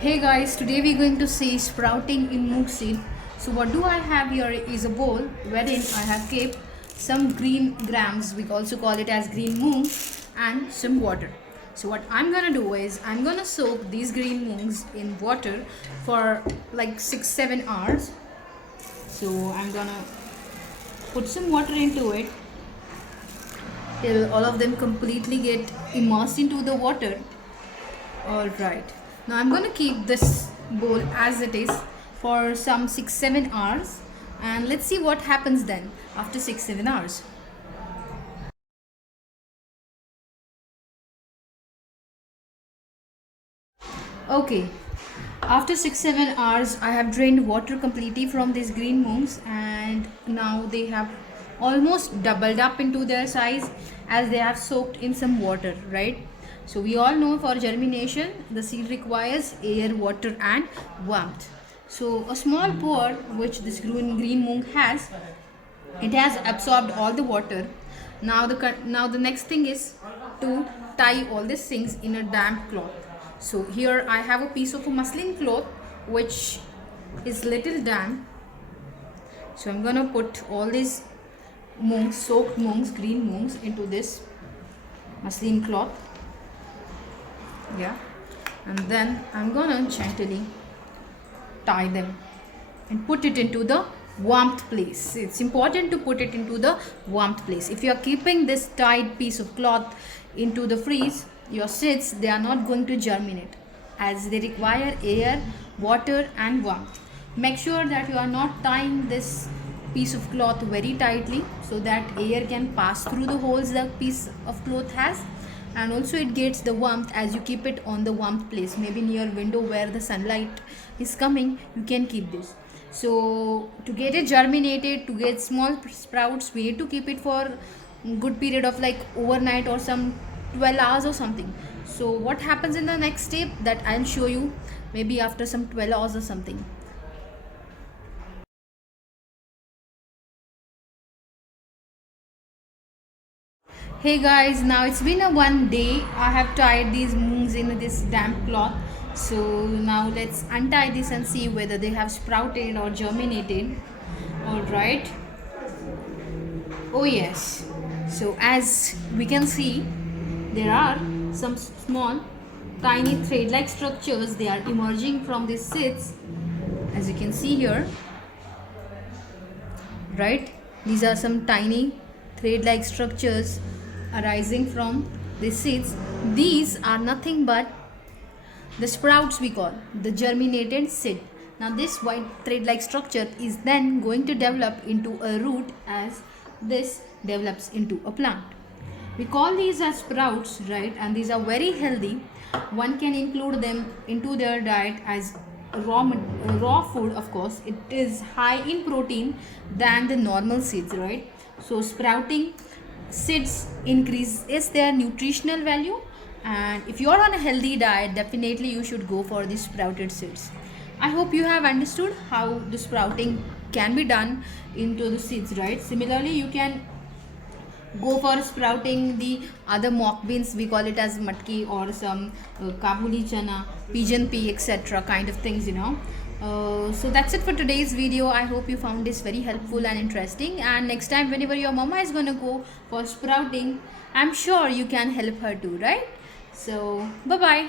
Hey guys, today we're going to see sprouting in moong seed. So what do I have here is a bowl wherein I have kept some green grams, we also call it as green moong, and some water. So what I'm gonna do is I'm gonna soak these green moongs in water for like 6-7 hours. So I'm gonna put some water into it till all of them completely get immersed into the water. Alright, now I'm going to keep this bowl as it is for some 6-7 hours, and let's see what happens then after 6-7 hours. Okay, after 6-7 hours I have drained water completely from these green moongs, and now they have almost doubled up into their size as they have soaked in some water, right? So we all know for germination the seed requires air, water and warmth. So a small pore which this green moong has, it has absorbed all the water. Now the next thing is to tie all these things in a damp cloth. So here I have a piece of a muslin cloth which is little damp. So I'm gonna put all these moongs, soaked moongs, green moongs, into this muslin cloth. Yeah, and then I'm gonna gently tie them and put it into the warmth place. It's important to put it into the warmth place. If you are keeping this tied piece of cloth into the freeze, your seeds, they are not going to germinate as they require air, water and warmth. Make sure that you are not tying this piece of cloth very tightly so that air can pass through the holes the piece of cloth has, and also it gets the warmth as you keep it on the warmth place, maybe near window where the sunlight is coming. You can keep this. So to get it germinated, to get small sprouts, we need to keep it for good period of like overnight or some 12 hours or something. So what happens in the next step, that I'll show you maybe after some 12 hours or something. Hey guys, now it's been a one day. I have tied these moons in this damp cloth. So now let's untie this and see whether they have sprouted or germinated. Alright. Oh yes. So as we can see, there are some small tiny thread like structures. They are emerging from these seeds, as you can see here. Right? These are some tiny thread like structures arising from the seeds. These are nothing but the sprouts, we call the germinated seed. Now this white thread like structure is then going to develop into a root as this develops into a plant. We call these as sprouts, right? And these are very healthy. One can include them into their diet as raw food. Of course, it is high in protein than the normal seeds, right? So sprouting seeds increases their nutritional value, and if you are on a healthy diet, definitely you should go for the sprouted seeds. I hope you have understood how the sprouting can be done into the seeds, right? Similarly, you can go for sprouting the other mock beans, we call it as matki, or some kabuli chana, pigeon pea, etc. kind of things, so that's it for today's video. I hope you found this very helpful and interesting, and next time whenever your mama is gonna go for sprouting, I'm sure you can help her too, right? So bye bye.